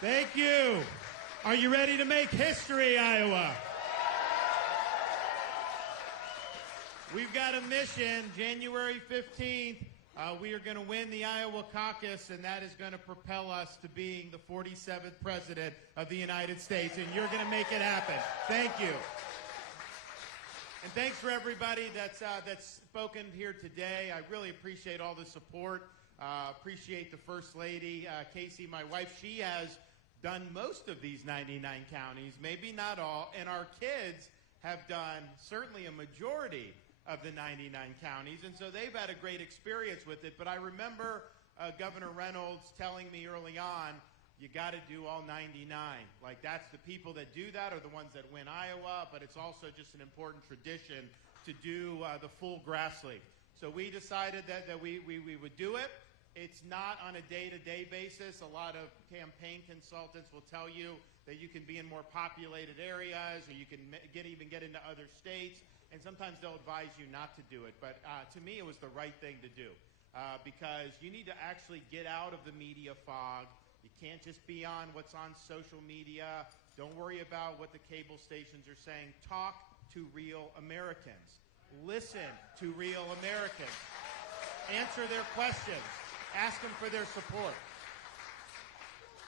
Thank you. Are you ready to make history, Iowa? We've got a mission, January 15th. We are going to win the Iowa caucus, and that is going to propel us to being the 47th president of the United States, and you're going to make it happen. Thank you. And thanks for everybody that's spoken here today. I really appreciate all the support. Appreciate the First Lady, Casey, my wife. She has done most of these 99 counties, maybe not all, and our kids have done certainly a majority of the 99 counties, and so they've had a great experience with it. But I remember Governor Reynolds telling me early on, you got to do all 99. Like, that's the people that do that are the ones that win Iowa, but it's also just an important tradition to do the full grass league. So we decided that we would do it. It's not on a day-to-day basis. A lot of campaign consultants will tell you that you can be in more populated areas, or you can even get into other states, and sometimes they'll advise you not to do it. But to me, it was the right thing to do because you need to actually get out of the media fog. You can't just be on what's on social media. Don't worry about what the cable stations are saying. Talk to real Americans. Listen to real Americans. Answer their questions. Ask them for their support.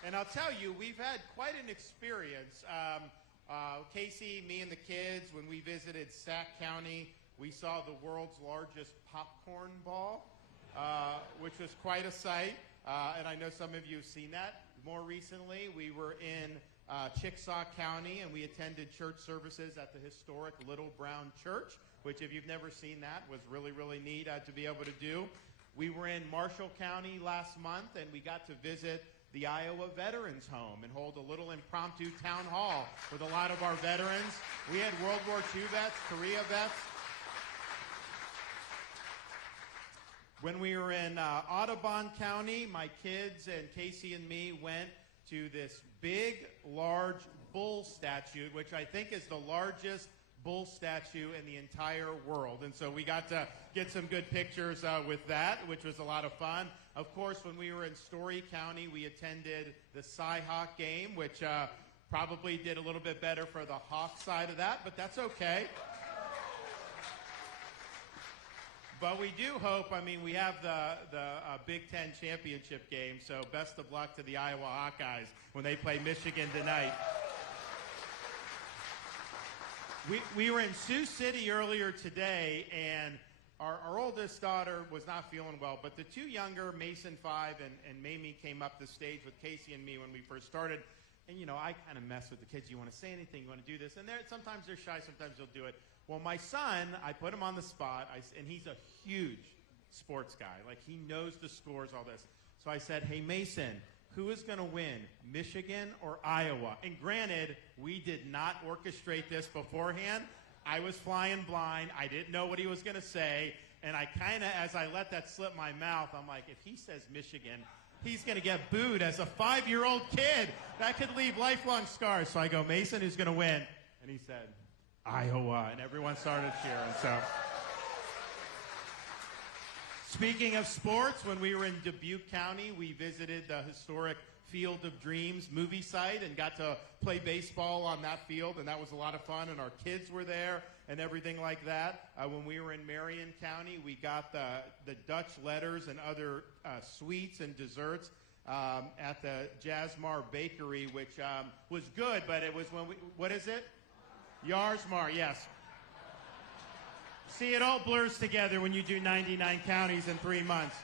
And I'll tell you, we've had quite an experience. Casey, me and the kids, when we visited Sac County, we saw the world's largest popcorn ball, which was quite a sight. And I know some of you have seen that. More recently, we were in Chickasaw County, and we attended church services at the historic Little Brown Church, which, if you've never seen that, was really, really neat to be able to do. We were in Marshall County last month, and we got to visit the Iowa Veterans Home and hold a little impromptu town hall with a lot of our veterans. We had World War II vets, Korea vets. When we were in Audubon County, my kids and Casey and me went to this big, large bull statue, which I think is the largest bull statue in the entire world. And so we got to get some good pictures with that, which was a lot of fun. Of course, when we were in Story County, we attended the Cy-Hawk game, which probably did a little bit better for the Hawk side of that, but that's okay. But we do hope, we have the Big Ten championship game, so best of luck to the Iowa Hawkeyes when they play Michigan tonight. We were in Sioux City earlier today, and our oldest daughter was not feeling well, but the two younger, Mason 5 and Mamie, came up the stage with Casey and me when we first started. And, I kind of mess with the kids. You want to say anything? You want to do this? And sometimes they're shy. Sometimes they'll do it. Well, my son, I put him on the spot, and he's a huge sports guy. Like, he knows the scores, all this. So I said, hey, Mason, who is going to win, Michigan or Iowa? And granted, we did not orchestrate this beforehand. I was flying blind. I didn't know what he was going to say. And I kind of, as I let that slip my mouth, I'm like, if he says Michigan, he's going to get booed as a 5-year-old kid. That could leave lifelong scars. So I go, Mason, who's going to win? And he said, Iowa. And everyone started cheering. So, speaking of sports, when we were in Dubuque County, we visited the historic Field of Dreams movie site and got to play baseball on that field, and that was a lot of fun, and our kids were there and everything like that. When we were in Marion County, we got the Dutch letters and other sweets and desserts at the Jasmar Bakery, which was good, but it was what is it? Yarsmar, yes. See, it all blurs together when you do 99 counties in 3 months.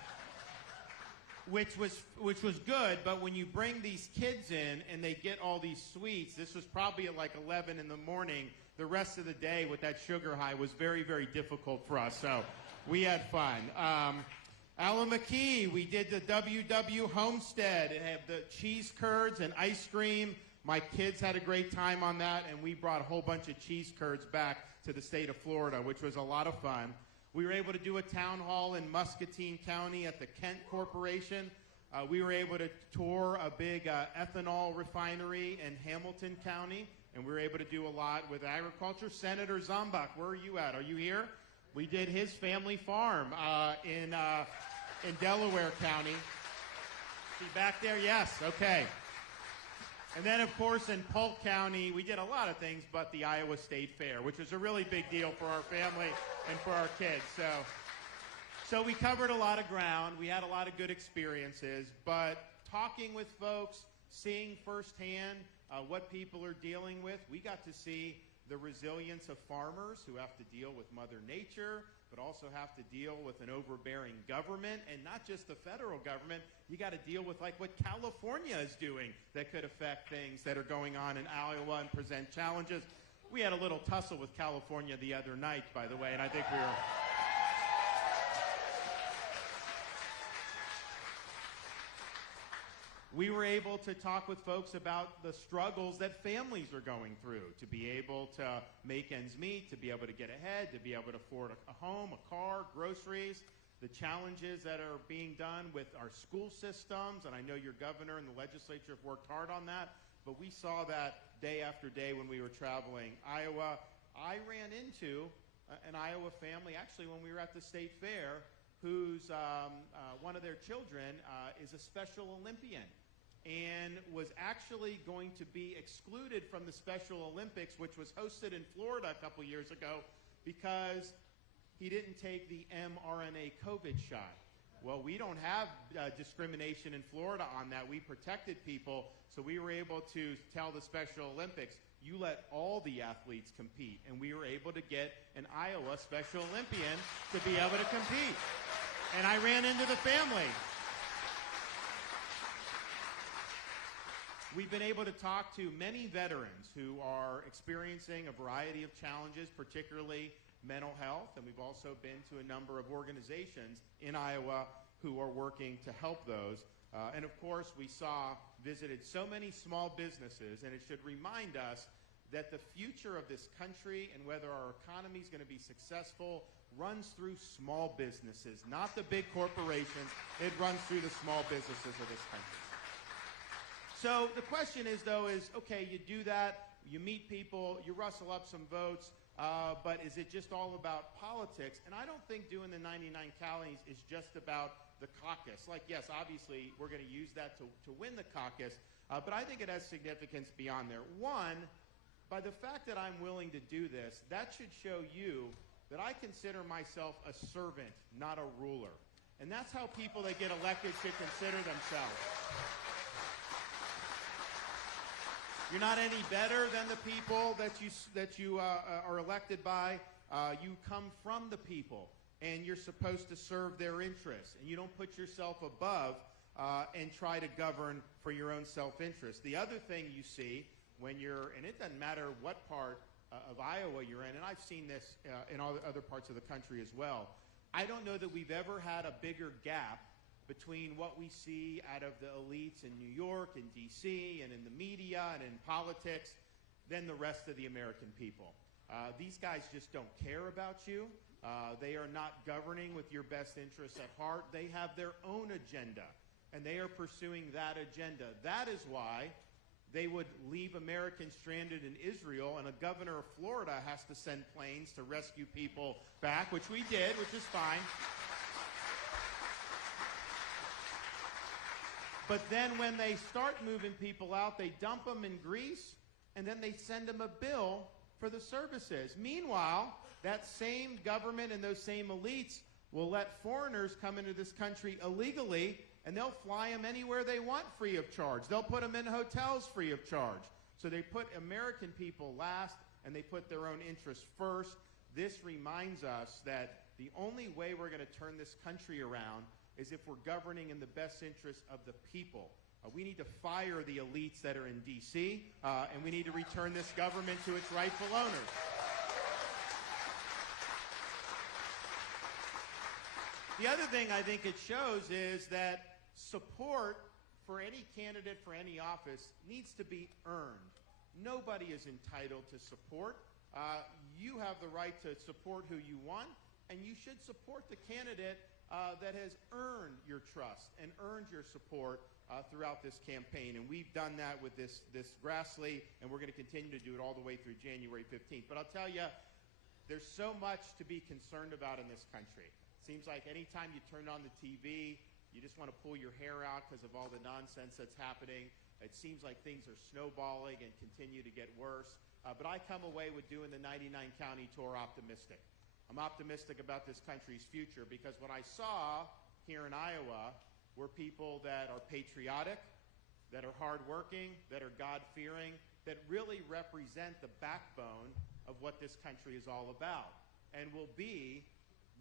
Which was good, but when you bring these kids in and they get all these sweets, this was probably at like 11 in the morning, the rest of the day with that sugar high was very, very difficult for us, so we had fun. Allamakee, we did the WW Homestead and had the cheese curds and ice cream. My kids had a great time on that, and we brought a whole bunch of cheese curds back to the state of Florida, which was a lot of fun. We were able to do a town hall in Muscatine County at the Kent Corporation. We were able to tour a big ethanol refinery in Hamilton County, and we were able to do a lot with agriculture. Senator Zombach, where are you at? Are you here? We did his family farm in Delaware County. See back there? Yes. Okay. And then, of course, in Polk County, we did a lot of things but the Iowa State Fair, which was a really big deal for our family and for our kids. So we covered a lot of ground. We had a lot of good experiences. But talking with folks, seeing firsthand what people are dealing with, we got to see the resilience of farmers who have to deal with Mother Nature, but also have to deal with an overbearing government, and not just the federal government. You got to deal with like what California is doing that could affect things that are going on in Iowa and present challenges. We had a little tussle with California the other night, by the way, and I think we were able to talk with folks about the struggles that families are going through to be able to make ends meet, to be able to get ahead, to be able to afford a home, a car, groceries, the challenges that are being done with our school systems. And I know your governor and the legislature have worked hard on that, but we saw that day after day when we were traveling Iowa. I ran into an Iowa family, actually, when we were at the state fair, whose one of their children is a Special Olympian, and was actually going to be excluded from the Special Olympics, which was hosted in Florida a couple years ago, because he didn't take the mRNA COVID shot. Well, we don't have discrimination in Florida on that. We protected people, so we were able to tell the Special Olympics, you let all the athletes compete, and we were able to get an Iowa Special Olympian to be able to compete. And I ran into the family. We've been able to talk to many veterans who are experiencing a variety of challenges, particularly mental health, and we've also been to a number of organizations in Iowa who are working to help those. And of course, we visited so many small businesses, and it should remind us that the future of this country and whether our economy is going to be successful runs through small businesses, not the big corporations. It runs through the small businesses of this country. So the question is, okay, you do that, you meet people, you rustle up some votes, but is it just all about politics? And I don't think doing the 99 counties is just about the caucus. Like, yes, obviously, we're going to use that to win the caucus, but I think it has significance beyond there. One, by the fact that I'm willing to do this, that should show you that I consider myself a servant, not a ruler. And that's how people that get elected should consider themselves. You're not any better than the people that you are elected by. You come from the people, and you're supposed to serve their interests. And you don't put yourself above and try to govern for your own self-interest. The other thing you see when and it doesn't matter what part of Iowa you're in, and I've seen this in all other parts of the country as well, I don't know that we've ever had a bigger gap between what we see out of the elites in New York and D.C. and in the media and in politics than the rest of the American people. These guys just don't care about you. They are not governing with your best interests at heart. They have their own agenda, and they are pursuing that agenda. That is why they would leave Americans stranded in Israel, and a governor of Florida has to send planes to rescue people back, which we did, which is fine. But then when they start moving people out, they dump them in Greece, and then they send them a bill for the services. Meanwhile, that same government and those same elites will let foreigners come into this country illegally, and they'll fly them anywhere they want free of charge. They'll put them in hotels free of charge. So they put American people last, and they put their own interests first. This reminds us that the only way we're going to turn this country around is if we're governing in the best interest of the people. We need to fire the elites that are in D.C., and we need to return this government to its rightful owners. The other thing I think it shows is that support for any candidate for any office needs to be earned. Nobody is entitled to support. You have the right to support who you want, and you should support the candidate that has earned your trust and earned your support throughout this campaign. And we've done that with this Grassley, and we're going to continue to do it all the way through January 15th. But I'll tell you, there's so much to be concerned about in this country. Seems like anytime you turn on the TV, you just want to pull your hair out because of all the nonsense that's happening. It seems like things are snowballing and continue to get worse. But I come away with doing the 99-county tour optimistic. I'm optimistic about this country's future because what I saw here in Iowa were people that are patriotic, that are hardworking, that are God-fearing, that really represent the backbone of what this country is all about and will be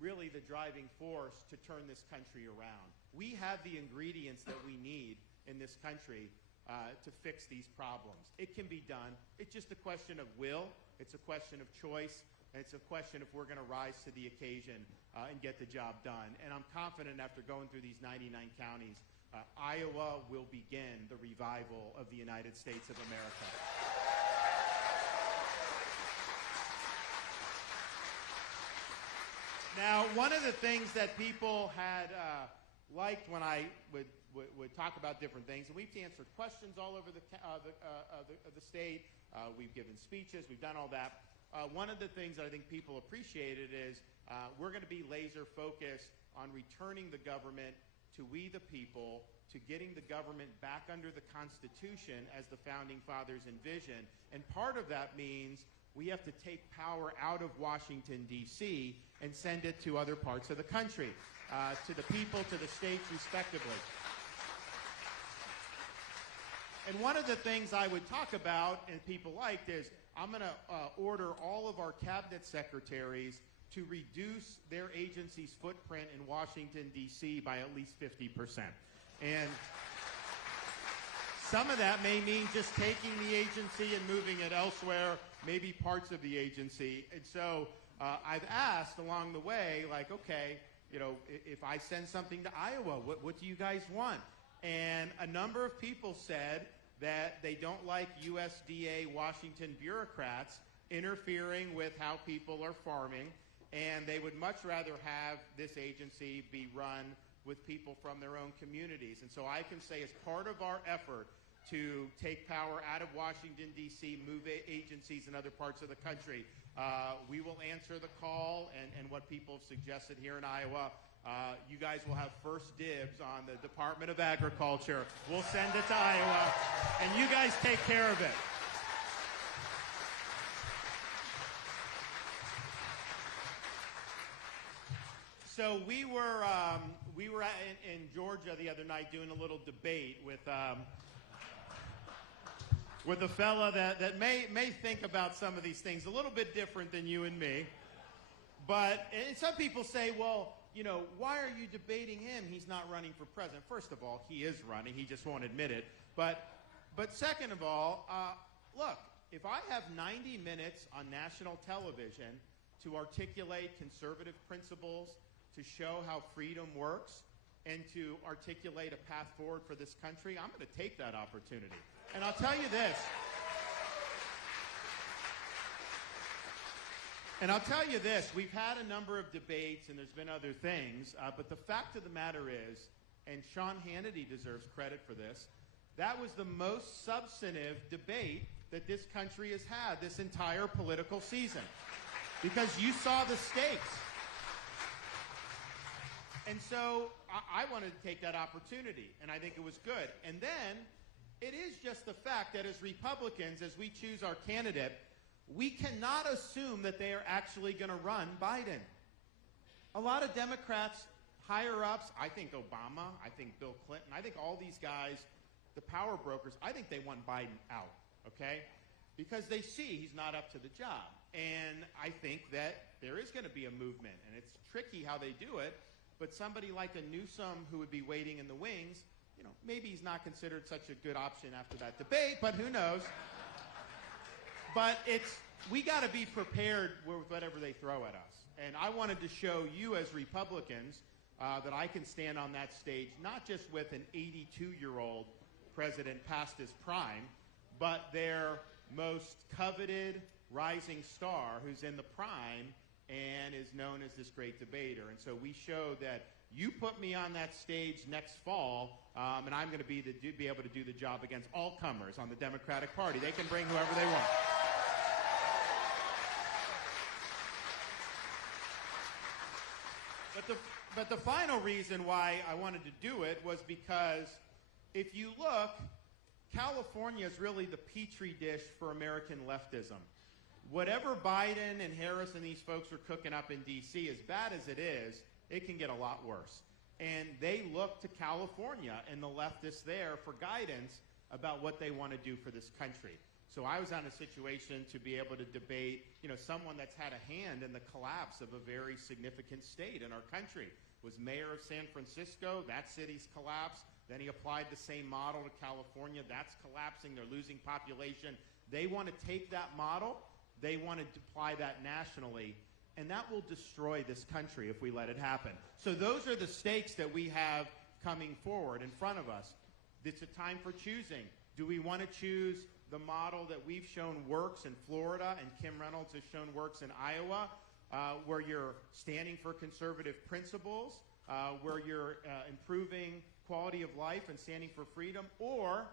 really the driving force to turn this country around. We have the ingredients that we need in this country to fix these problems. It can be done. It's just a question of will. It's a question of choice. And it's a question if we're going to rise to the occasion and get the job done. And I'm confident after going through these 99 counties, Iowa will begin the revival of the United States of America. Now, one of the things that people had liked when I would talk about different things, and we've answered questions all over the state. We've given speeches. We've done all that. One of the things that I think people appreciated is we're going to be laser focused on returning the government to we the people, to getting the government back under the Constitution as the Founding Fathers envisioned. And part of that means we have to take power out of Washington, D.C. and send it to other parts of the country, to the people, to the states, respectively. And one of the things I would talk about, and people liked, is I'm going to order all of our cabinet secretaries to reduce their agency's footprint in Washington, D.C. by at least 50%. And some of that may mean just taking the agency and moving it elsewhere, maybe parts of the agency. And so I've asked along the way, like, okay, you know, if I send something to Iowa, what do you guys want? And a number of people said that they don't like USDA Washington bureaucrats interfering with how people are farming, and they would much rather have this agency be run with people from their own communities. And so I can say as part of our effort to take power out of Washington, D.C., move agencies in other parts of the country, we will answer the call and what people have suggested here in Iowa. You guys will have first dibs on the Department of Agriculture. We'll send it to Iowa, and you guys take care of it. So we were in Georgia the other night doing a little debate with a fella that may think about some of these things a little bit different than you and me. But and some people say, well, you know, why are you debating him? He's not running for president. First of all, he is running. He just won't admit it. But second of all, look, if I have 90 minutes on national television to articulate conservative principles, to show how freedom works, and to articulate a path forward for this country, I'm going to take that opportunity. And I'll tell you this. We've had a number of debates, and there's been other things, but the fact of the matter is, and Sean Hannity deserves credit for this, that was the most substantive debate that this country has had this entire political season. Because you saw the stakes. And so I wanted to take that opportunity, and I think it was good. And then it is just the fact that as Republicans, as we choose our candidate, we cannot assume that they are actually going to run Biden. A lot of Democrats, higher-ups, I think Obama, I think Bill Clinton, I think all these guys, the power brokers, I think they want Biden out, okay? Because they see he's not up to the job. And I think that there is going to be a movement, and it's tricky how they do it. But somebody like a Newsom who would be waiting in the wings, you know, maybe he's not considered such a good option after that debate, but who knows? But we got to be prepared with whatever they throw at us. And I wanted to show you as Republicans that I can stand on that stage, not just with an 82-year-old president past his prime, but their most coveted rising star who's in the prime and is known as this great debater. And so we show that you put me on that stage next fall, and I'm going to be able to do the job against all comers on the Democratic Party. They can bring whoever they want. But the final reason why I wanted to do it was because if you look California is really the petri dish for American leftism. Whatever Biden and Harris and these folks are cooking up in D.C., as bad as it is, it can get a lot worse. And they look to California and the leftists there for guidance about what they want to do for this country. So I was on a situation to be able to debate, someone that's had a hand in the collapse of a very significant state in our country. Was mayor of San Francisco, that city's collapsed. Then he applied the same model to California. That's collapsing. They're losing population. They want to take that model. They want to apply that nationally. And that will destroy this country if we let it happen. So those are the stakes that we have coming forward in front of us. It's a time for choosing. Do we want to choose the model that we've shown works in Florida and Kim Reynolds has shown works in Iowa, where you're standing for conservative principles, where you're improving quality of life and standing for freedom? Or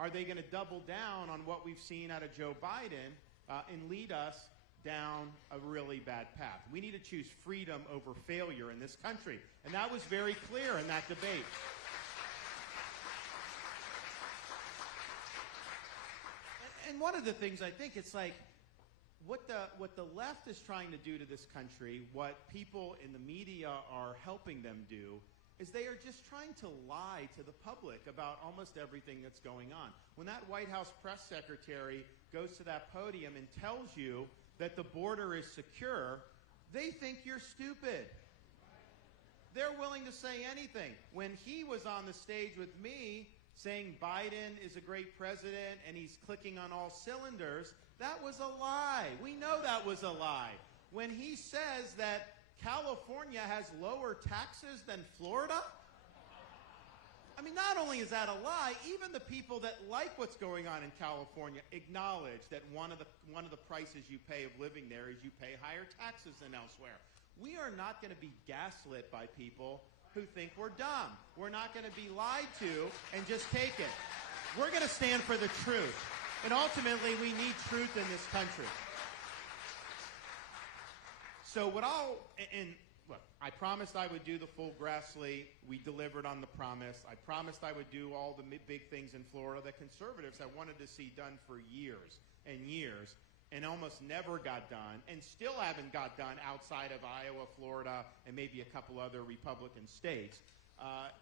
are they going to double down on what we've seen out of Joe Biden and lead us down a really bad path? We need to choose freedom over failure in this country. And that was very clear in that debate. And one of the things I think it's like, what the left is trying to do to this country, what people in the media are helping them do, is they are just trying to lie to the public about almost everything that's going on. When that White House press secretary goes to that podium and tells you that the border is secure, they think you're stupid. They're willing to say anything. When he was on the stage with me saying Biden is a great president and he's clicking on all cylinders, that was a lie. We know that was a lie. When he says that California has lower taxes than Florida, I mean, not only is that a lie, even the people that like what's going on in California acknowledge that one of the prices you pay of living there is you pay higher taxes than elsewhere. We are not going to be gaslit by people who think we're dumb. We're not going to be lied to and just take it. We're going to stand for the truth. And ultimately, we need truth in this country. So look, I promised I would do the full Grassley. We delivered on the promise. I promised I would do all the big things in Florida that conservatives have wanted to see done for years and years and almost never got done and still haven't got done outside of Iowa, Florida, and maybe a couple other Republican states.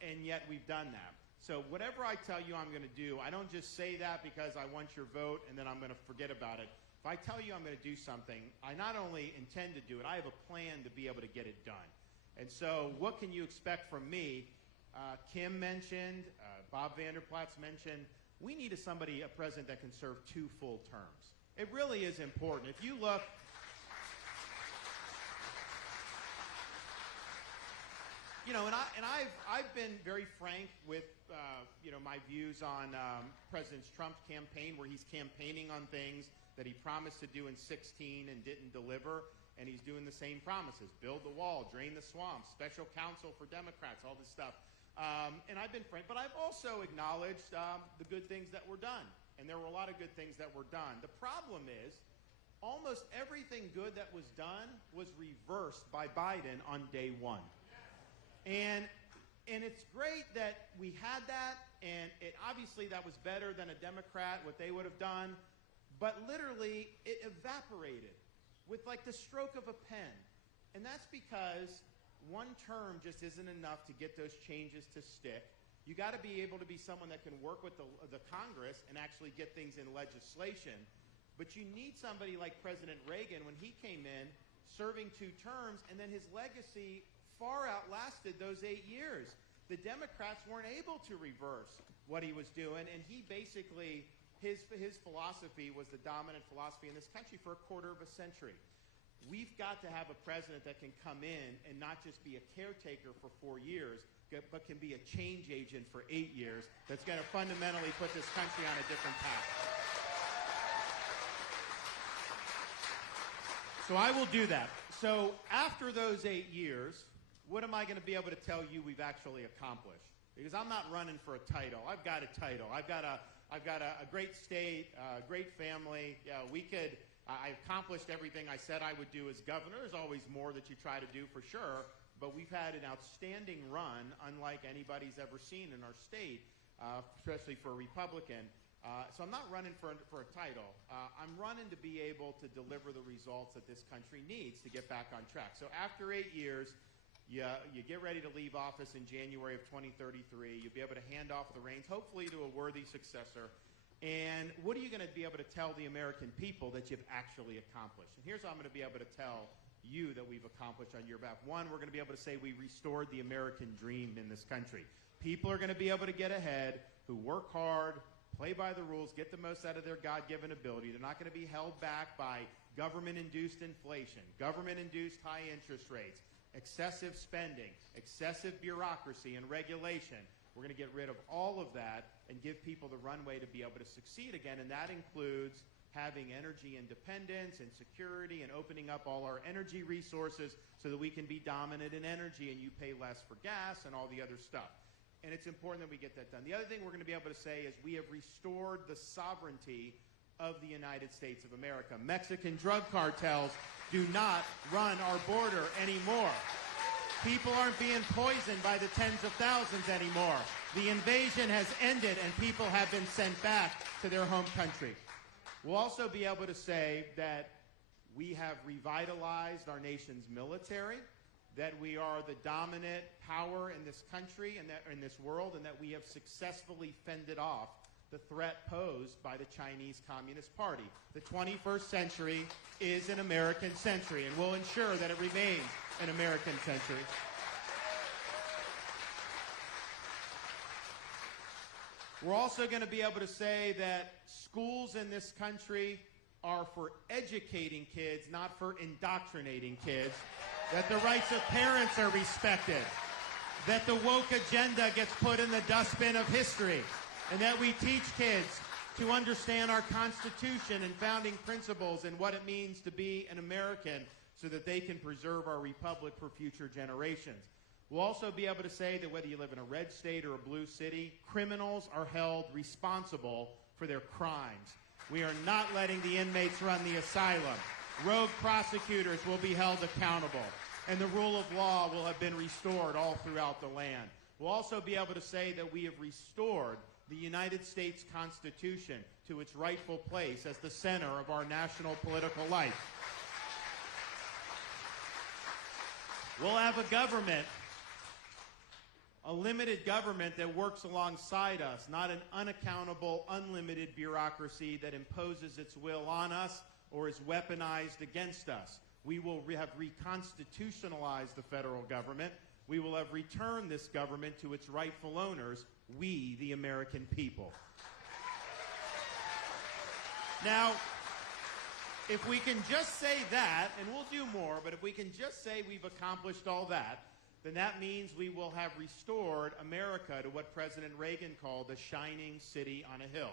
And yet we've done that. So whatever I tell you I'm going to do, I don't just say that because I want your vote and then I'm going to forget about it. If I tell you I'm going to do something, I not only intend to do it, I have a plan to be able to get it done. And so what can you expect from me? Kim mentioned, Bob Vander Plaats mentioned, we need a president that can serve 2 full terms. It really is important. If you look, and I've been very frank with my views on President Trump's campaign, where he's campaigning on things that he promised to do in 2016 and didn't deliver, and he's doing the same promises: build the wall, drain the swamp, special counsel for Democrats, all this stuff. And I've been frank, but I've also acknowledged the good things that were done, and there were a lot of good things that were done. The problem is, almost everything good that was done was reversed by Biden on day one. And it's great that we had that, and obviously that was better than a Democrat, what they would have done, but literally it evaporated with like the stroke of a pen. And that's because one term just isn't enough to get those changes to stick. You got to be able to be someone that can work with the Congress and actually get things in legislation. But you need somebody like President Reagan when he came in, serving 2 terms, and then his legacy far outlasted those 8 years. The Democrats weren't able to reverse what he was doing, and he basically, his philosophy was the dominant philosophy in this country for a quarter of a century. We've got to have a president that can come in and not just be a caretaker for 4 years, but can be a change agent for 8 years that's going to fundamentally put this country on a different path. So I will do that. So after those 8 years, what am I going to be able to tell you we've actually accomplished? Because I'm not running for a title. I've got a title. I've got a great state, a great family. I accomplished everything I said I would do as governor. There's always more that you try to do for sure, but we've had an outstanding run, unlike anybody's ever seen in our state, especially for a Republican. So I'm not running for a title. I'm running to be able to deliver the results that this country needs to get back on track. So after 8 years, you get ready to leave office in January of 2033. You'll be able to hand off the reins, hopefully to a worthy successor. And what are you going to be able to tell the American people that you've actually accomplished? And here's how I'm going to be able to tell you that we've accomplished on your behalf. One, we're going to be able to say we restored the American dream in this country. People are going to be able to get ahead, who work hard, play by the rules, get the most out of their God-given ability. They're not going to be held back by government-induced inflation, government-induced high interest rates, excessive spending, excessive bureaucracy and regulation. We're going to get rid of all of that and give people the runway to be able to succeed again, and that includes having energy independence and security and opening up all our energy resources so that we can be dominant in energy and you pay less for gas and all the other stuff. And it's important that we get that done. The other thing we're going to be able to say is we have restored the sovereignty of the United States of America. Mexican drug cartels do not run our border anymore. People aren't being poisoned by the tens of thousands anymore. The invasion has ended and people have been sent back to their home country. We'll also be able to say that we have revitalized our nation's military, that we are the dominant power in this country and that in this world, and that we have successfully fended off the threat posed by the Chinese Communist Party. The 21st century is an American century, and we'll ensure that it remains an American century. We're also going to be able to say that schools in this country are for educating kids, not for indoctrinating kids, that the rights of parents are respected, that the woke agenda gets put in the dustbin of history, and that we teach kids to understand our Constitution and founding principles and what it means to be an American so that they can preserve our republic for future generations. We'll also be able to say that whether you live in a red state or a blue city, criminals are held responsible for their crimes. We are not letting the inmates run the asylum. Rogue prosecutors will be held accountable, and the rule of law will have been restored all throughout the land. We'll also be able to say that we have restored the United States Constitution to its rightful place as the center of our national political life. We'll have a government, a limited government that works alongside us, not an unaccountable, unlimited bureaucracy that imposes its will on us or is weaponized against us. We will have reconstitutionalized the federal government. We will have returned this government to its rightful owners, we, the American people. Now, if we can just say that, and we'll do more, but if we can just say we've accomplished all that, then that means we will have restored America to what President Reagan called a shining city on a hill.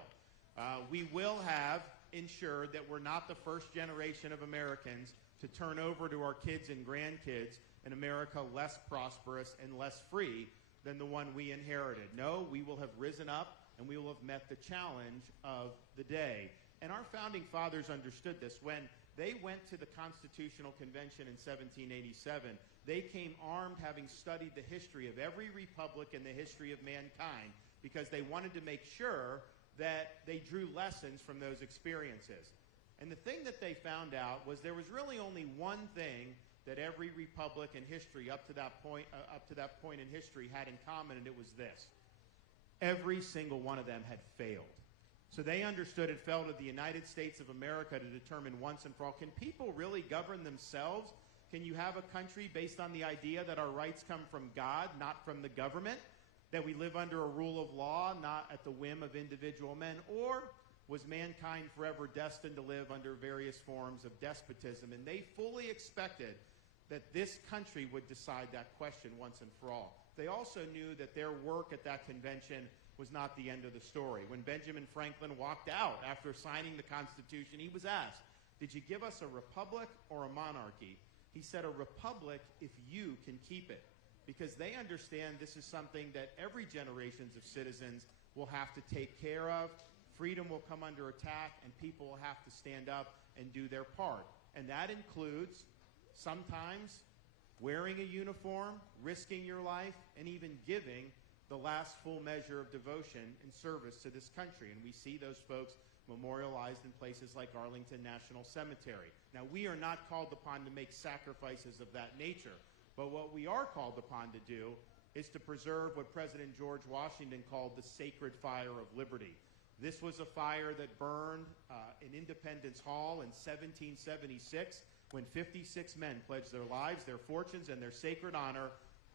We will have ensured that we're not the first generation of Americans to turn over to our kids and grandkids an America less prosperous and less free than the one we inherited. No, we will have risen up and we will have met the challenge of the day. And our founding fathers understood this. When they went to the Constitutional Convention in 1787, they came armed, having studied the history of every republic in the history of mankind, because they wanted to make sure that they drew lessons from those experiences. And the thing that they found out was there was really only one thing that every republic in history up to that point in history had in common, and it was this. Every single one of them had failed. So they understood it fell to the United States of America to determine once and for all, can people really govern themselves? Can you have a country based on the idea that our rights come from God, not from the government? That we live under a rule of law, not at the whim of individual men? Or was mankind forever destined to live under various forms of despotism? And they fully expected that this country would decide that question once and for all. They also knew that their work at that convention was not the end of the story. When Benjamin Franklin walked out after signing the Constitution, he was asked, "Did you give us a republic or a monarchy?" He said, "A republic if you can keep it." Because they understand this is something that every generations of citizens will have to take care of. Freedom will come under attack, and people will have to stand up and do their part. And that includes sometimes wearing a uniform, risking your life, and even giving the last full measure of devotion and service to this country. And we see those folks memorialized in places like Arlington National Cemetery. Now, we are not called upon to make sacrifices of that nature, but what we are called upon to do is to preserve what President George Washington called the sacred fire of liberty. This was a fire that burned in Independence Hall in 1776 when 56 men pledged their lives, their fortunes, and their sacred honor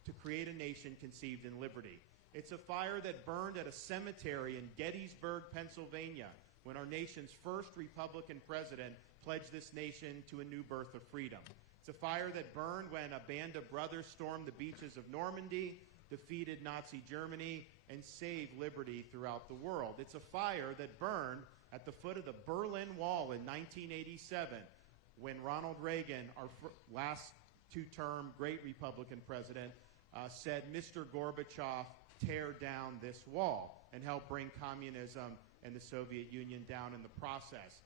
to create a nation conceived in liberty. It's a fire that burned at a cemetery in Gettysburg, Pennsylvania, when our nation's first Republican president pledged this nation to a new birth of freedom. It's a fire that burned when a band of brothers stormed the beaches of Normandy, defeated Nazi Germany, and saved liberty throughout the world. It's a fire that burned at the foot of the Berlin Wall in 1987 when Ronald Reagan, our last two-term great Republican president, said, "Mr. Gorbachev, tear down this wall," and help bring communism and the Soviet Union down in the process.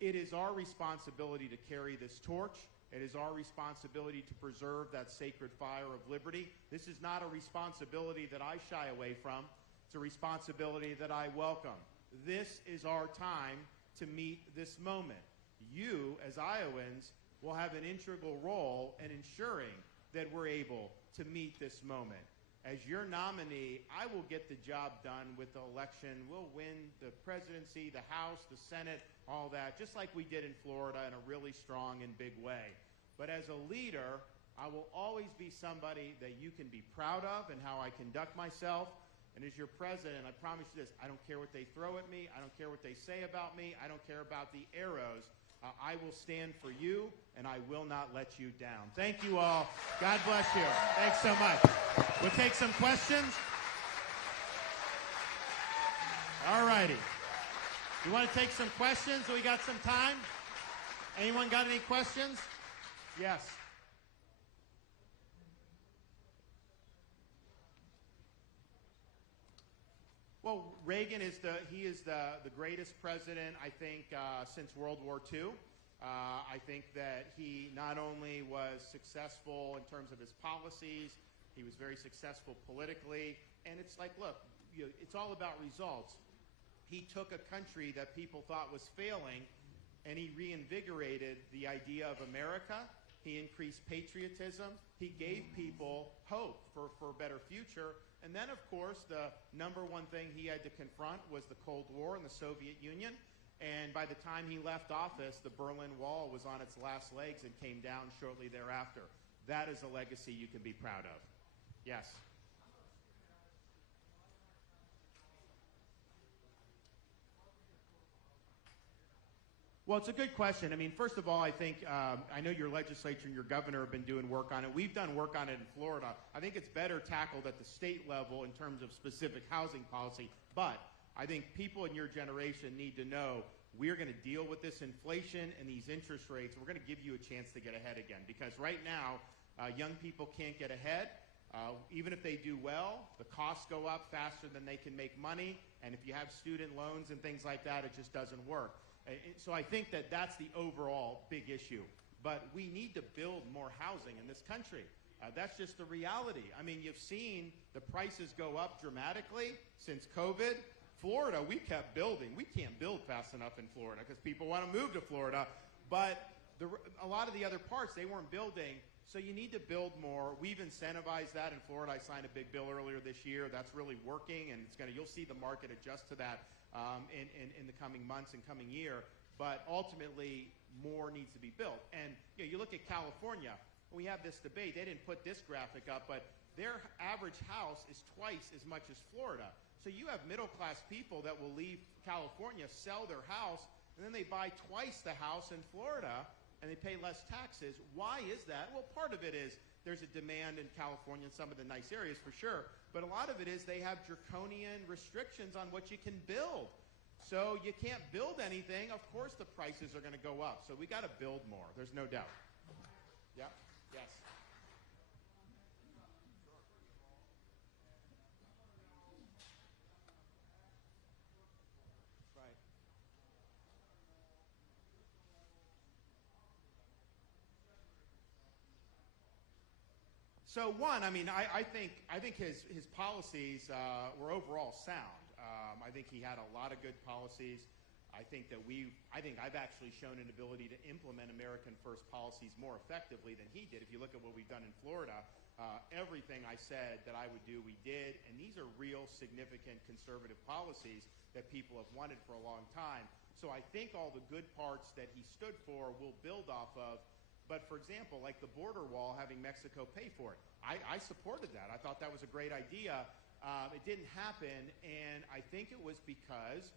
It is our responsibility to carry this torch. It is our responsibility to preserve that sacred fire of liberty. This is not a responsibility that I shy away from. It's a responsibility that I welcome. This is our time to meet this moment. You, as Iowans, will have an integral role in ensuring that we're able to meet this moment. As your nominee, I will get the job done with the election. We'll win the presidency, the House, the Senate, all that, just like we did in Florida in a really strong and big way. But as a leader, I will always be somebody that you can be proud of and how I conduct myself. And as your president, I promise you this, I don't care what they throw at me. I don't care what they say about me. I don't care about the arrows. I will stand for you, and I will not let you down. Thank you all. God bless you. Thanks so much. We'll take some questions. All righty. You want to take some questions? We got some time? Anyone got any questions? Yes. Well, Reagan is the greatest president, I think, since World War II. I think that he not only was successful in terms of his policies, he was very successful politically. And it's like, look, it's all about results. He took a country that people thought was failing, and he reinvigorated the idea of America. He increased patriotism. He gave people hope for a better future. And then, of course, the number one thing he had to confront was the Cold War and the Soviet Union. And by the time he left office, the Berlin Wall was on its last legs and came down shortly thereafter. That is a legacy you can be proud of. Yes. Well, it's a good question. I mean, first of all, I think, I know your legislature and your governor have been doing work on it. We've done work on it in Florida. I think it's better tackled at the state level in terms of specific housing policy. But I think people in your generation need to know we're going to deal with this inflation and these interest rates. We're going to give you a chance to get ahead again. Because right now, young people can't get ahead. Even if they do well, the costs go up faster than they can make money. And if you have student loans and things like that, it just doesn't work. So I think that that's the overall big issue. But we need to build more housing in this country. That's just the reality. I mean, you've seen the prices go up dramatically since COVID. Florida, we kept building. We can't build fast enough in Florida because people want to move to Florida. But a lot of the other parts, they weren't building. So you need to build more. We've incentivized that in Florida. I signed a big bill earlier this year. That's really working, and you'll see the market adjust to that in the coming months and coming year. But ultimately, more needs to be built. And you look at California. We have this debate. They didn't put this graphic up, but their average house is twice as much as Florida. So you have middle-class people that will leave California, sell their house, and then they buy twice the house in Florida, and they pay less taxes. Why is that? Well, part of it is there's a demand in California in some of the nice areas for sure, but a lot of it is they have draconian restrictions on what you can build. So you can't build anything. Of course the prices are going to go up. So we got to build more. There's no doubt. Yeah? Yes. Right. So one, I mean, I think his policies were overall sound. I think he had a lot of good policies. I think I've actually shown an ability to implement American First policies more effectively than he did. If you look at what we've done in Florida, everything I said that I would do, we did. And these are real significant conservative policies that people have wanted for a long time. So I think all the good parts that he stood for will build off of. But for example, like the border wall, having Mexico pay for it, I supported that. I thought that was a great idea. It didn't happen, and I think it was because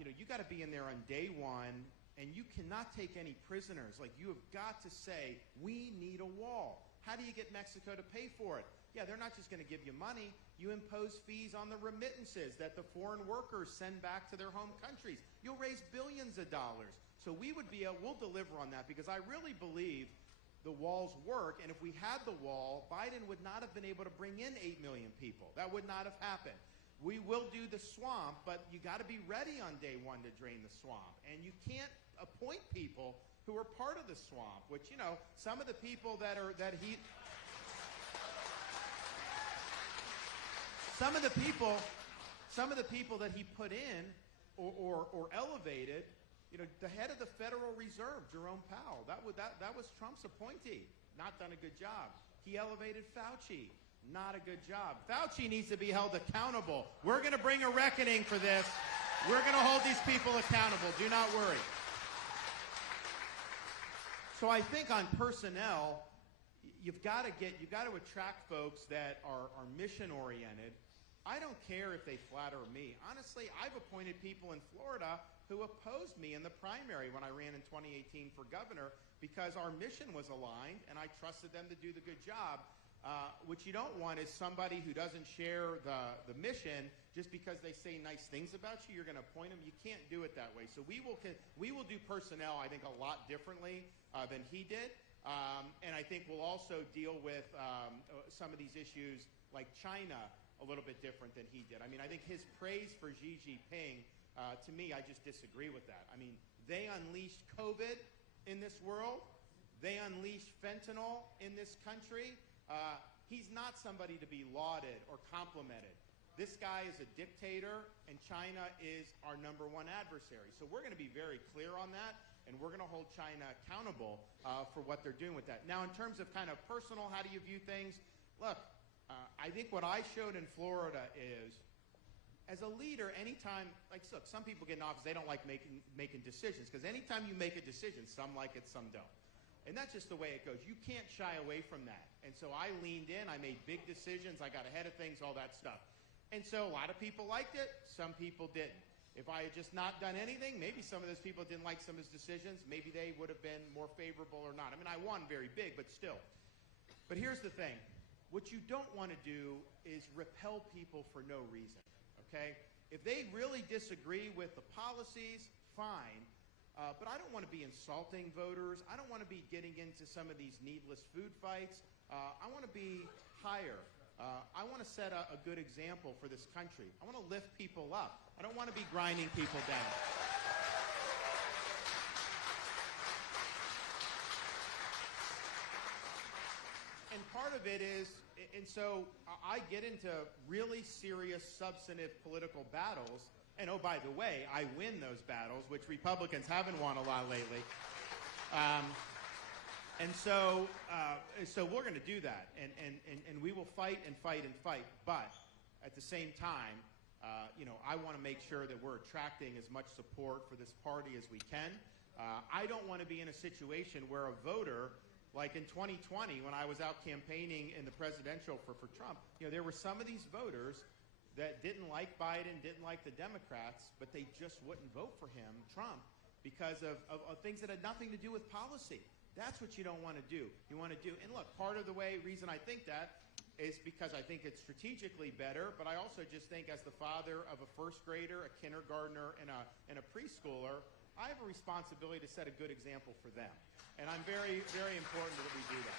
you got to be in there on day one, and you cannot take any prisoners. Like, you have got to say, we need a wall. How do you get Mexico to pay for it? Yeah, they're not just going to give you money. You impose fees on the remittances that the foreign workers send back to their home countries. You'll raise billions of dollars. So we'll deliver on that, because I really believe the walls work, and if we had the wall, Biden would not have been able to bring in 8 million people. That would not have happened. We will do the swamp, but you got to be ready on day one to drain the swamp. And you can't appoint people who are part of the swamp, which, some of the people some of the people that he put in or elevated, the head of the Federal Reserve, Jerome Powell, that was Trump's appointee. Not done a good job. He elevated Fauci. Not a good job. Fauci needs to be held accountable. We're going to bring a reckoning for this. We're going to hold these people accountable. Do not worry. So I think on personnel, you've got to attract folks that are mission-oriented. I don't care if they flatter me. Honestly, I've appointed people in Florida who opposed me in the primary when I ran in 2018 for governor, because our mission was aligned and I trusted them to do the good job. What you don't want is somebody who doesn't share the mission. Just because they say nice things about you, you're going to appoint them. You can't do it that way. So we will do personnel, I think, a lot differently than he did. And I think we'll also deal with some of these issues like China a little bit different than he did. I mean, I think his praise for Xi Jinping, to me, I just disagree with that. I mean, they unleashed COVID in this world. They unleashed fentanyl in this country. He's not somebody to be lauded or complimented. This guy is a dictator, and China is our #1 adversary. So we're going to be very clear on that, and we're going to hold China accountable for what they're doing with that. Now, in terms of kind of personal, how do you view things? Look, I think what I showed in Florida is, as a leader, anytime, look, some people get in office, they don't like making decisions, because anytime you make a decision, some like it, some don't. And that's just the way it goes. You can't shy away from that. And so I leaned in. I made big decisions. I got ahead of things, all that stuff. And so a lot of people liked it. Some people didn't. If I had just not done anything, maybe some of those people didn't like some of his decisions. Maybe they would have been more favorable or not. I mean, I won very big, but still. But here's the thing. What you don't want to do is repel people for no reason, okay? If they really disagree with the policies, fine. But I don't want to be insulting voters. I don't want to be getting into some of these needless food fights. I want to be higher. I want to set a good example for this country. I want to lift people up. I don't want to be grinding people down. And part of it is, and so I get into really serious, substantive political battles. And oh, by the way, I win those battles, which Republicans haven't won a lot lately. And so we're going to do that, and we will fight and fight and fight. But at the same time, I want to make sure that we're attracting as much support for this party as we can. I don't want to be in a situation where a voter, like in 2020, when I was out campaigning in the presidential for Trump, there were some of these voters that didn't like Biden, didn't like the Democrats, but they just wouldn't vote for him, Trump, because of things that had nothing to do with policy. That's what you don't want to do. You want to do, and look, part of the reason I think that is because I think it's strategically better, but I also just think as the father of a first grader, a kindergartner, and a preschooler, I have a responsibility to set a good example for them. And I'm very, very important that we do that.